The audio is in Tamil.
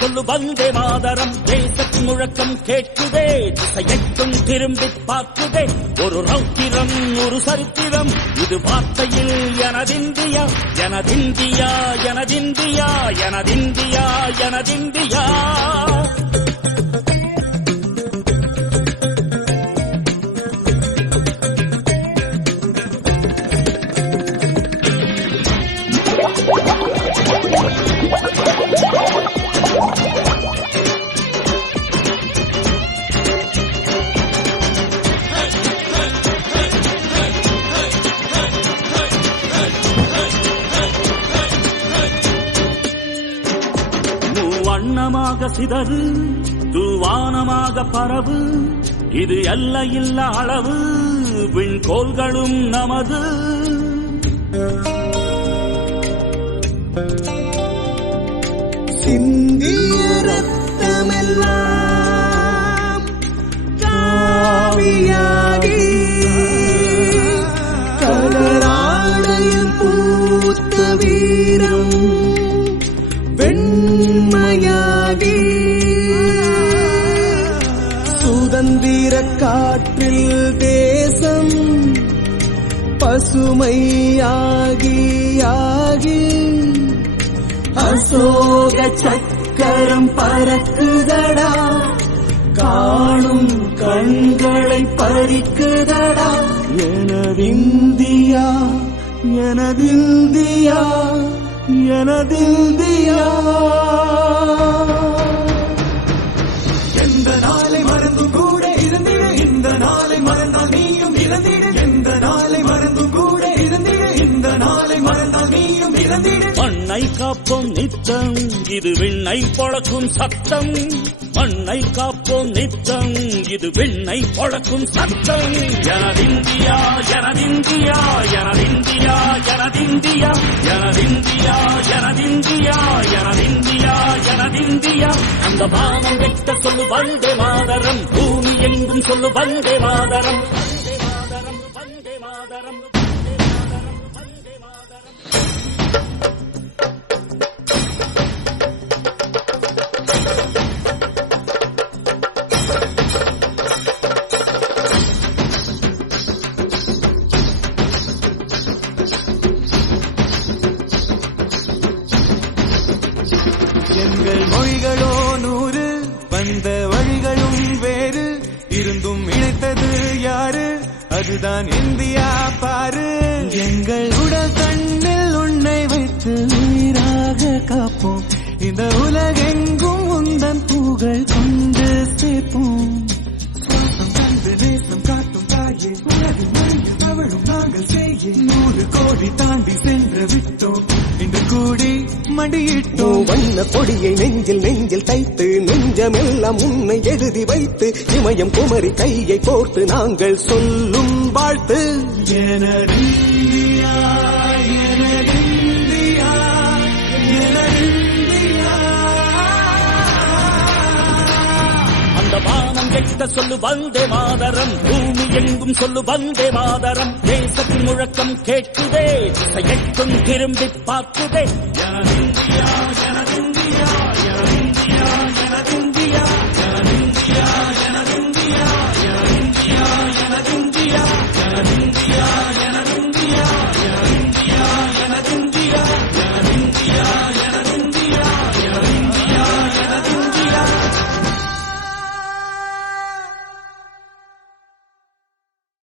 சொல்லு வந்தே மாதரம். தேசத்து முழக்கம் கேட்குதே திசையெட்டும் திரும்பி பார்க்குதே. ஒரு ரௌத்திரம் ஒரு சரித்திரம் இது வார்த்தையில் எனதிந்தியா எனதிந்தியா எனதிந்தியா எனதிந்தியா எனதிந்தியா. மூவண்ணமாக சிதறு தூவானமாக பரவு. இது எல்லையில்ல அளவு விண்கோள்களும் நமது. சிந்திய ரத்தமெல்லாம் காவியா பசுமையாகி ஆகி அசோக சக்கரம் பறக்குதடா. காணும் கண்களை பறிக்குதடா. எனதிந்தியா எனதிந்தியா எனதிந்தியா. காப்போம் நித்தம். இது விண்ணை பொழக்கும் சத்தம். மண்ணை காப்போம் நித்தம். இது விண்ணை பொழக்கும் சத்தம். எனதிந்தியா எனதிந்தியா எனதிந்தியா எனதிந்தியா எனதிந்தியா எனதிந்தியா எனதிந்தியா எனதிந்தியா. அந்த பானம் வெட்ட சொல்லு வந்தே மாதரம். பூமி எங்கும் சொல்லு வந்தே மாதரம் வந்தே மாதரம் வந்தே மாதரம். எங்கள் மொழிகளோ நூறு வந்த வழிகளும் வேறு. இருந்தும் இணைத்தது யாரு? அதுதான் இந்தியா பாரு. எங்கள் உடல் கண்ணில் உன்னை வைத்து உயிராக காப்போம். இந்த உலகெங்கும் உந்தன் புகழ் கொண்டு சேர்ப்போம். சுவாசம் காட்டும் தாயே. உலகின் தவழும் நாங்கள் செய்ய நூறு கோடி தாண்டி மடியிட்டோம் வண்ண கொடியை நெஞ்சில் நெஞ்சில் தைத்து நெஞ்சமெல்லாம் உன்னை எழுதி வைத்து இமயம் குமரி கையை கோர்த்து நாங்கள் சொல்லும் வாழ்த்து. வானம் கெட்ட சொல்லு வந்தே மாதரம். பூமி எங்கும் சொல்லு வந்தே மாதரம். தேசத்தின் முழக்கம் கேட்குதே திசையெட்டும் திரும்பி பார்க்குதே.